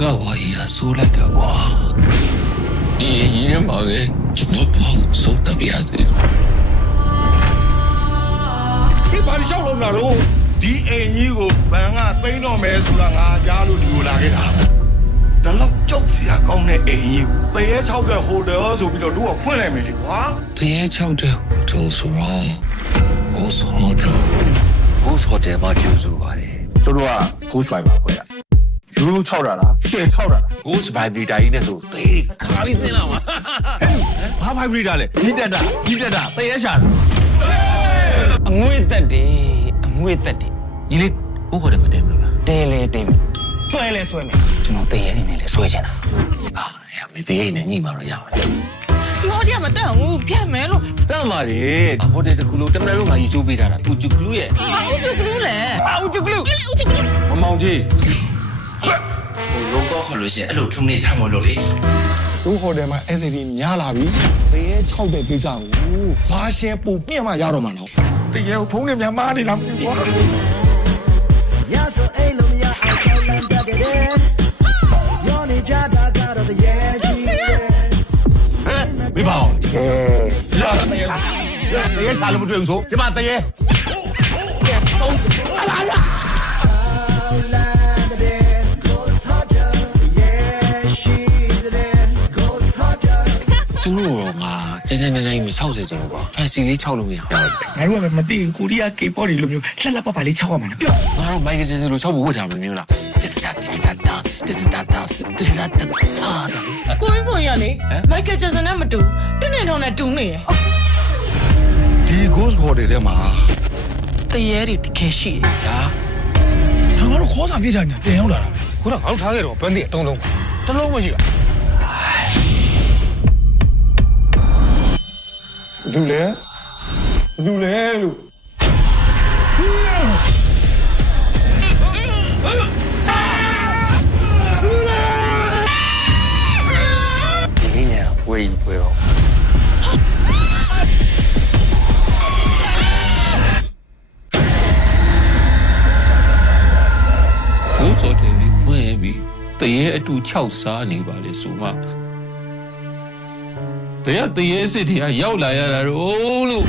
ငါဝါရီဆိုးလိုက်တော့ကွာဒီရင်ရမှာပဲကျွန်တော်ပေါ့စိုးတပြရစီဒီဘာလျှောက်လုံးလာတော့ဒီအိမ်ကြီးကိုဘန်ကသိမ်းတော့မယ်ဆိုတာငါကြားလို့ဒီကိုလာခဲ့တာဒါတော့ကြောက်စရာကောင်းတဲ့အိမ်ကြီးတရေ6တဲ့ဟိုတယ်ဆိုပြီးတော့တို့ကဖွင့်လိုက်မယ်လေကွာတရေ6တဲ့ဟိုတယ်ဆိုတော့Ghost Hotel မှာကျူးစုပါတယ်တို့က Ghost Driver ခွဲတာယူရို6တာလားရှယ်6တာလား Ghost Vibrator ကြီးနဲ့ဆိုသေးခါပြီးစင်းလာပါဘာ Vibrator လဲဒီတက်တာတရေရှာတာအငွေ့တက်တယ်ညီလေးဘိုးခေါ်တယ်မတင်ဘူးလားတဲလဲတဲဆွဲလဲဆွဲမယ်ကျွန်တော်တရေနေနဲ့လဲဆွဲချင်တာမင်းတရေနဲ့ညီမတော့ရပါတယ်ဒီဟိုတယ်မတက်ဘူးပြတ်မယ်လို့ တတ်ပါလေဟိုတယ်တကူလုံးတမန်လုံးမှာယူချိုးပေးထားတာသူဂျူကလူရဲ့ဦးကျကလူးလေဦးကျကလူးမမောင်ကြီးဟိုလောကခေါ်လို့ရှိရင်အဲ့လိုထုံနေချမလို့လေတို့ဟိုတယ်မှာအဲ့ဒီများလာပြီတရေ6တဲ့ကိစ္စကိုဘာရှယ်ပူပြင့်မှရတော့မှာနော်တရေကိုဖုံးနေများမားနေတာမသိဘူးကွာရဆိုအိမ်လုံးမရအောင်ချောင်းလန်းတတ်တယ်ရောနေကြတာကတော့တရေကြီးဒီပါတရေရှာလို့မတွေ့ဘူးဆိုဒီမှာတရေသူတို့ကငါကျန်းနေမ60ကျင်ဘူးကွာဖန်စီလေး6လို့မရဘူးငါတို့ကမသိဘူးကိုရီးယား K-pop တွေလိုမျိုးလှက်ပလေး6ရမှာနော်ပြောငါတို့မိုက်ကယ်ဂျက်ဆန်လို6ဘူးဝတ်ထားမှာမျိုးလားကိုင်းပေါ်ရလေမိုက်ကယ်ဂျက်ဆန်နဲ့မတူတင်းနေတော့နဲ့တူနေရယ်ဒီ Ghost Hotel ထဲမှာတရေတွေတကယ်ရှိတယ်ဟာငါတို့ခေါ်တာပြတာနဲ့ပြန်ရောက်လာတာပဲခုတော့ငါတို့ထားခဲ့တော့ပန်းတီအတုံးလုံးတစ်လုံးမရှိတာလူလဲလို့ဒီနေ့ဝေးအောင်ဘိုးစောတယ်ဝဲပြီးတရေအတူ6စားနေပါလေဆိုမှတရေစစ်တီကရောက်လာရတာတော့လို့